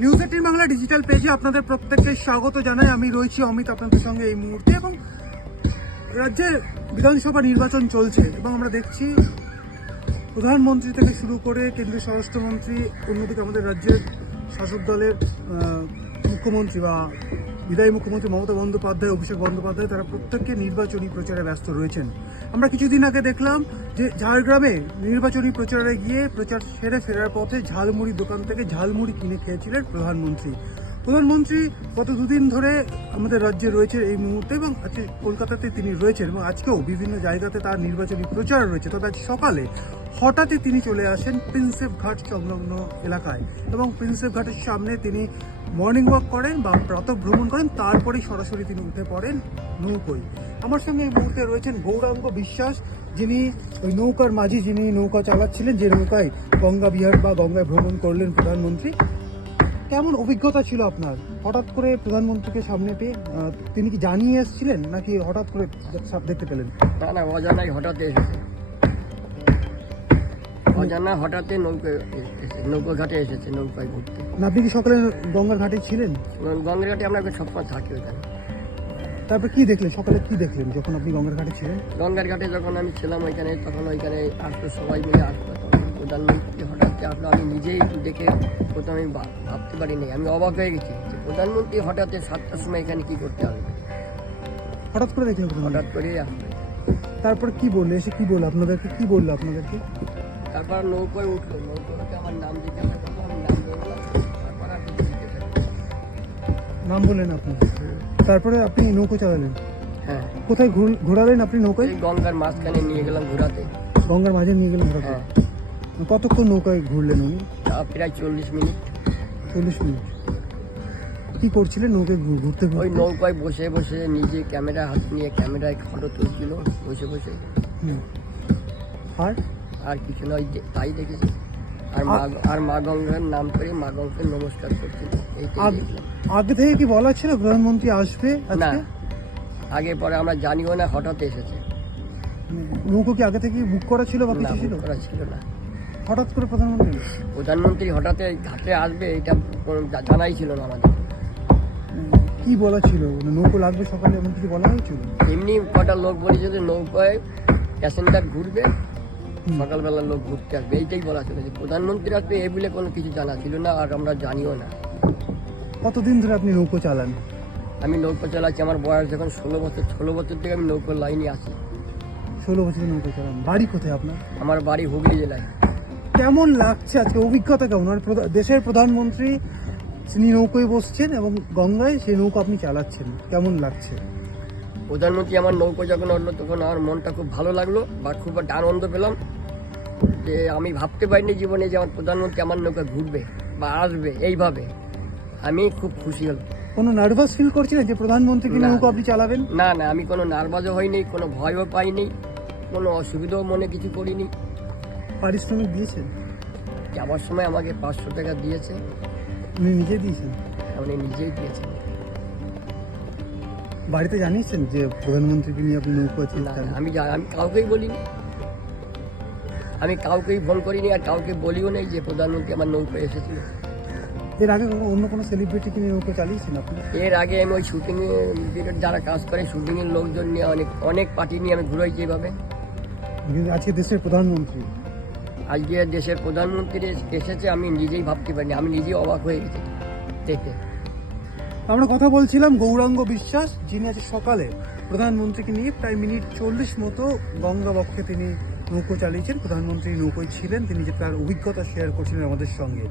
News eighteen Bangla digital পেজে আপনাদের প্রত্যেককে স্বাগত জানাই। আমি রয়েছি অমিত আপনাদের সঙ্গে এই মুহূর্তে, এবং রাজ্যে বিধানসভা নির্বাচন চলছে এবং আমরা দেখছি প্রধানমন্ত্রী থেকে শুরু করে কেন্দ্রীয় স্বরাষ্ট্রমন্ত্রী, অন্যদিকে আমাদের রাজ্যের শাসক দলের মুখ্যমন্ত্রী বা বিদায়ী মুখ্যমন্ত্রী মমতা বন্দ্যোপাধ্যায়, অভিষেক বন্দ্যোপাধ্যায়, তারা প্রত্যেককে নির্বাচনী প্রচারে ব্যস্ত রয়েছেন। আমরা কিছুদিন আগে দেখলাম যে ঝাড়গ্রামে নির্বাচনী প্রচারে গিয়ে প্রচার সেরে ফেরার পথে ঝালমুড়ি দোকান থেকে ঝালমুড়ি কিনে খেয়েছিলেন প্রধানমন্ত্রী। গত দুদিন ধরে আমাদের রাজ্যে রয়েছে এই মুহূর্তে, এবং আজকে কলকাতাতে তিনি রয়েছেন এবং আজকেও বিভিন্ন জায়গাতে তার নির্বাচনী প্রচার রয়েছে। তবে আজ সকালে হঠাৎই তিনি চলে আসেন প্রিন্সেপ ঘাট সংলগ্ন এলাকায়, এবং প্রিন্সেপ ঘাটের সামনে তিনি মর্নিং ওয়াক করেন বা প্রাতঃ ভ্রমণ করেন, তারপরেই সরাসরি তিনি উঠে পড়েন নৌকোয়। আমার সঙ্গে এই মুহূর্তে রয়েছেন গৌরাঙ্গ বিশ্বাস, যিনি ওই নৌকার মাঝি, যিনি নৌকা চালাচ্ছিলেন, যে নৌকায় গঙ্গা বিহার বা গঙ্গায় ভ্রমণ করলেন প্রধানমন্ত্রী। কেমন অভিজ্ঞতা ছিল আপনার হঠাৎ করে প্রধানমন্ত্রীকে সামনে পেয়ে? তিনি কি জানিয়ে এসেছিলেন নাকি হঠাৎ করে দেখতে পেলেন? না, অজানাই হঠাৎ এসেছে, অজানা হঠাৎ নৌকো ঘাটে এসেছে নৌকায় ঘুরতে। আপনি কি সকালে গঙ্গার ঘাটে ছিলেন? গঙ্গার ঘাটে আমরা সবসময় থাকি ওখানে। তারপর কি দেখলেন, সকালে কি দেখলেন যখন আপনি গঙ্গার ঘাটে ছিলেন? গঙ্গার ঘাটে যখন আমি ছিলাম ওইখানে, তখন ওইখানে আসতো, সবাই মিলে আসতো। তখন প্রধানমন্ত্রী হঠাৎ আসলো, আমি নিজেই দেখে প্রথমে ভাবতে পারিনি, আমি অবাক হয়ে গেছি যে প্রধানমন্ত্রী হঠাৎ 7টার সময় এখানে কি করতে আসবে। হঠাৎ করে দেখলেন? হঠাৎ করেই আসবে। তারপর কি বললো, এসে কি বললো আপনাদেরকে? কি বললো আপনাদেরকে? তারপর নৌকোয় উঠলো, নৌকোতে আমার নাম জিজ্ঞাসা করলো, আমি নাম বললাম। তারপর আর কিছু জিজ্ঞাসা করলো। নাম বললেন আপনি? তারপরে আপনি নৌকো চালালেন? হ্যাঁ। কোথায় ঘোরালেন আপনি নৌকায়? গঙ্গার মাঝখানে নিয়ে গেলাম ঘোরাতে। গঙ্গার মাঝে নিয়ে গেলেন ঘোরাতে? হ্যাঁ। কতক্ষণ নৌকায় ঘুরলেন উনি? প্রায় 40 মিনিট। 40 মিনিট কি করছিলেন নৌকায় ঘুরতে? ওই নৌকায় বসে বসে নিজে ক্যামেরা হাত নিয়ে ক্যামেরায় ফটো তুলছিল বসে বসে। আর কিছু নয়, তাই দেখেছি। আর মা গঙ্গার নাম করে মা গঙ্গাকে নমস্কার করছিল। আগে থেকে কি বলা ছিল প্রধানমন্ত্রী আসবে? না, আগে পরে আমরা জানিও না, হঠাৎ এসেছে। নৌকো কি আগে থেকে বুক করা ছিল বা কিছু ছিল? করা ছিল না, হঠাৎ করে প্রধানমন্ত্রী হঠাৎ ঘাটে আসবে এটা কোনো জানাই ছিল না আমাদের। কি বলা ছিল? নৌকো লাগবে সকালে, এমন কিছু বলা হয়েছিল? এমনি কটা লোক বলেছিল যে নৌকায় প্যাসেঞ্জার ঘুরবে, সকালবেলা লোক ঘুরতে আসবে, এইটাই বলা ছিল। যে প্রধানমন্ত্রী আসবে এই বলে কোনো কিছু জানা ছিল না, আর আমরা জানিও না। কতদিন ধরে আপনি নৌকো চালান? আমি নৌকো চালাচ্ছি, আমার বয়স যখন 16 বছর থেকে আমি নৌকোর লাইনে আছি। 16 বছর নৌকো চালান। বাড়ি কোথায় আপনার? আমার বাড়ি হুগলি জেলায়। কেমন লাগছে আজকে, অভিজ্ঞতা কেমন? দেশের প্রধানমন্ত্রী তিনি নৌকোয় বসছেন এবং গঙ্গায় সেই নৌকো আপনি চালাচ্ছেন, কেমন লাগছে? প্রধানমন্ত্রী আমার নৌকো যখন উঠলো তখন আমার মনটা খুব ভালো লাগলো, বা খুব আনন্দ পেলাম। যে আমি ভাবতে পারিনি জীবনে যে আমার প্রধানমন্ত্রী আমার নৌকা ঘুরবে বা আসবে এইভাবে। আমি খুব খুশি হলাম। কোনো নার্ভাস ফিল করছিলেন যে প্রধানমন্ত্রীকে নৌকো আপনি চালাবেন? না, আমি কোনো নার্ভাসও হইনি, কোনো ভয়ও পাইনি, কোনো অসুবিধাও মনে কিছু করিনি। পারিশ্রমিক দিয়েছেন? যাওয়ার সময় আমাকে 500 টাকা দিয়েছে। উনি নিজে দিয়েছেন? উনি নিজেই দিয়েছেন। বাড়িতে জানিয়েছেন যে প্রধানমন্ত্রীকে নিয়ে আপনি নৌকো চালান? আমি কাউকেই বলিনি, আমি কাউকেই ফোন করিনি, আর কাউকে বলিও নেই যে প্রধানমন্ত্রী আমার নৌকো এসেছিল। এর আগে অন্য কোনো সেলিব্রিটি নিয়ে নৌকো চালিয়েছেন আপনি? এর আগে আমি ওই শুটিং যারা কাজ করে শুটিংয়ের লোকজন নিয়ে অনেক পার্টি নিয়ে আমি ঘুরাইছি এভাবে। আজকে দেশের প্রধানমন্ত্রী, আজকে দেশের প্রধানমন্ত্রী এসেছে, আমি নিজেই ভাবতে পারিনি, আমি নিজেই অবাক হয়ে গেছি দেখে। আমরা কথা বলছিলাম গৌরাঙ্গ বিশ্বাস, যিনি আজ সকালে প্রধানমন্ত্রীকে নিয়ে প্রায় মিনিট 40 মতো গঙ্গা বক্ষে তিনি নৌকো চালিয়েছেন। প্রধানমন্ত্রী নৌকোয় ছিলেন, তিনি যে তার অভিজ্ঞতা শেয়ার করছিলেন আমাদের সঙ্গে।